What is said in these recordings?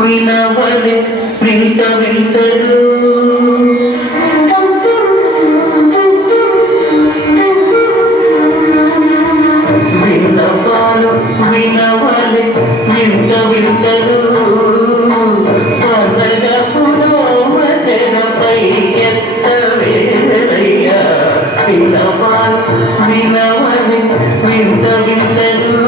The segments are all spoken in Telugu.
వినవలె వింత వింతలు విన్నపాలు వినవలె వింత వింతలు తెరపై ఎత్తవేరయ్యా విన్నపాలు వినవలె వింత వింతలు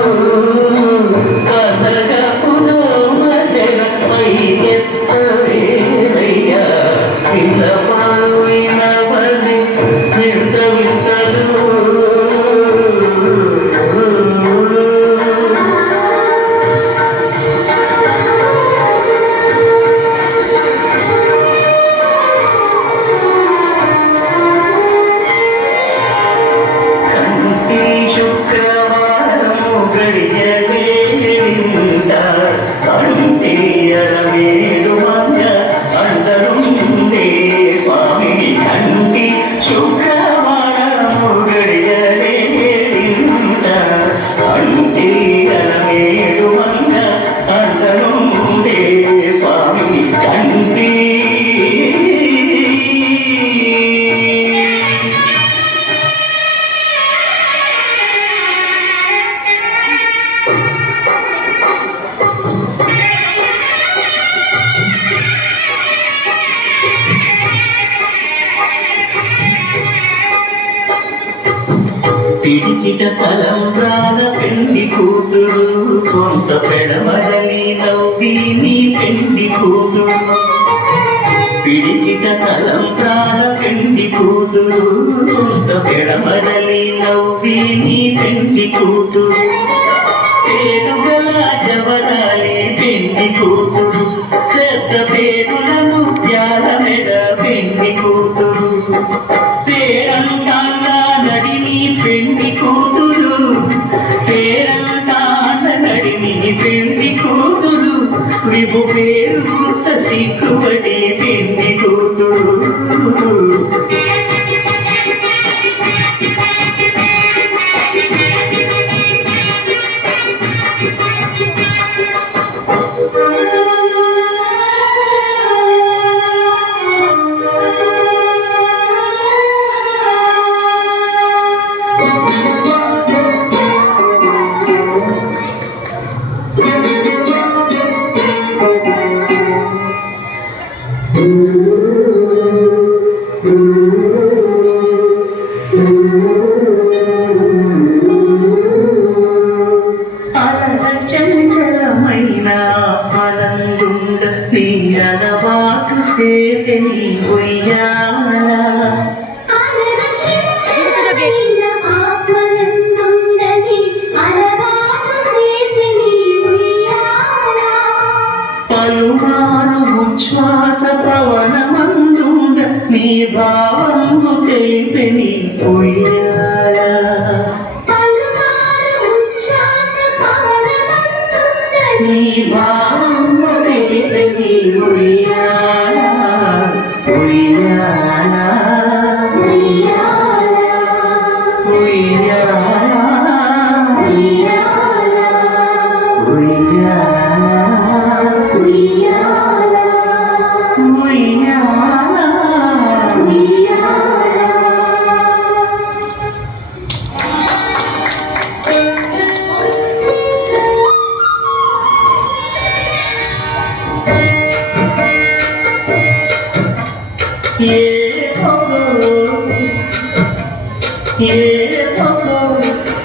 పిడికిట తలంబ్రాల పెండి కూతురు కొంత పెడమరలి నవ్వి నీ పెండి కూతురు పిడికిట తలంబ్రాల పెండి కూతురు కొంత పెడమరలి నవ్వి నీ పెండి కూతురు పేరుగల జవరాలి పెండి కూతురు పెద్ద పేరుల ముత్యాల మెడ పెండి కూతురు పేరంటాంగా నడిని పెండి కూతురు పేరంటాండ నడిని పెండి కూతురు విభు పేరు సిక్కుబడి పెండి కూతురు చంచలమైన ఆనందుండ నీ అలవాటు చేసే నీ పలుమారు ఉచ్ఛ్వాస పవనమందుండ నీ భావము తెలిపే నీ ఉయ్యాల నీ భావము తెలిపే నీ ఉయ్యాల ఉయ్యాల ఉయ్యాల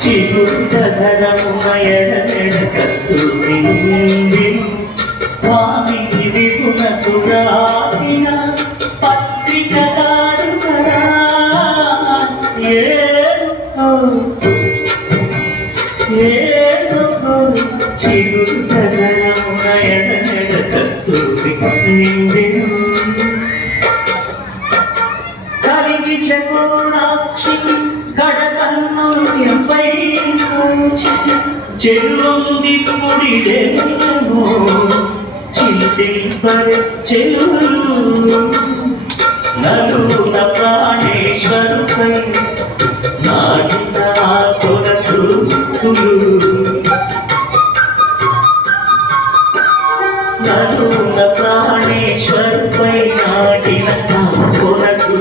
చిగురుధరమున ఎడమెడ కస్తూరి స్వామి విపునకు రాసిన పత్రిక కాదు కదా చిగురుధరమున ఎడమెడ కస్తూరి చకోణాక్షి కడకన్నుపై చెరువంది పుడిలేమో చింతింపరి చెరువులు నలున ప్రాణేశ్వరుపై నాటిన కొరచూపులు నలున ప్రాణేశ్వరుపై నాటిన కొరకు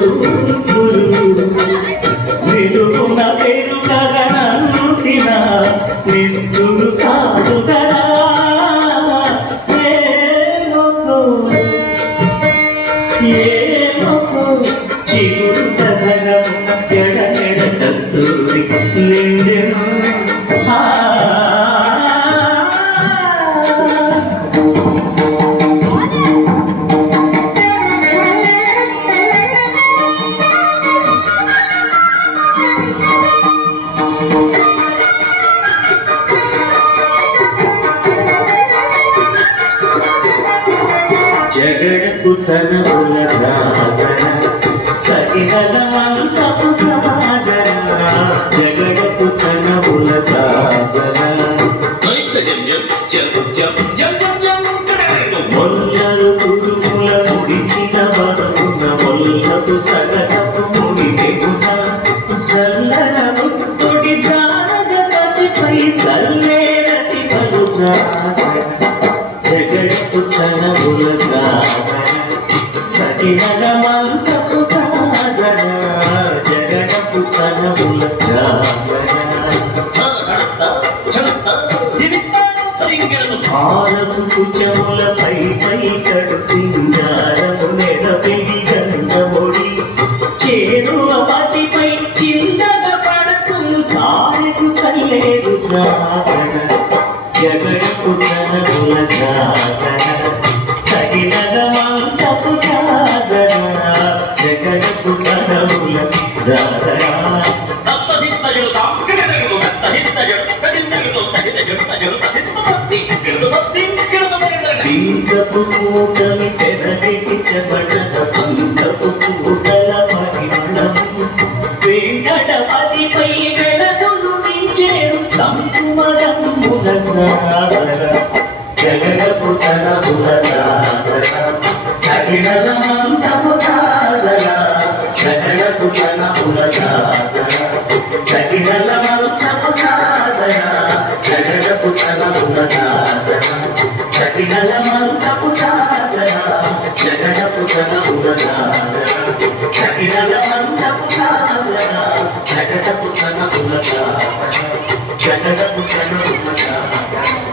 వెలుగున పెరుగగనంటిన నిత్తులు కాదు కదా చిగురు కథగమున ఎడమెడ కస్తూరి నిండెను జగడకు చనముల సాగర సగినల మంచపు సాగర జగడకు చనముల సాగర మొల్లరు కురుముల ముడిచిన వరమున మొల్లపు సగసపు ముడి పెగున చల్లన ముత్తుడి జానగపతిపై చల్లేరటి పలు జగడకు చనముల సగినల మంచపు సాగర జగడకు చనముల భారము కుచముల పై కడు సింగారము నెరపెడి గంధముడి చేరువ పతిపై చిందగ పడకులు సాయకు చల్లేరు జాగర జగడకు చనముల జాగర సగినల మంచపు సాగర జగడకు చనముల జాగర పీకపు కూటమి తెరగటి చెమటల పంకపు కూటల పరిమళము వెంకటపతిపై వెలదులు మించేరు సంకుమరముల సాగర జగడకు చనముల సాగర సగినల మంచపు సాగర జగడకు చనముల సాగర సగినల మంచపు సాగర జగడకు చనముల సాగర సగినల మంచపు సాగర జగడకు చనముల సాగర సగినల మంచపు సాగర జగడకు చనముల సాగర జగడకు చనముల సాగర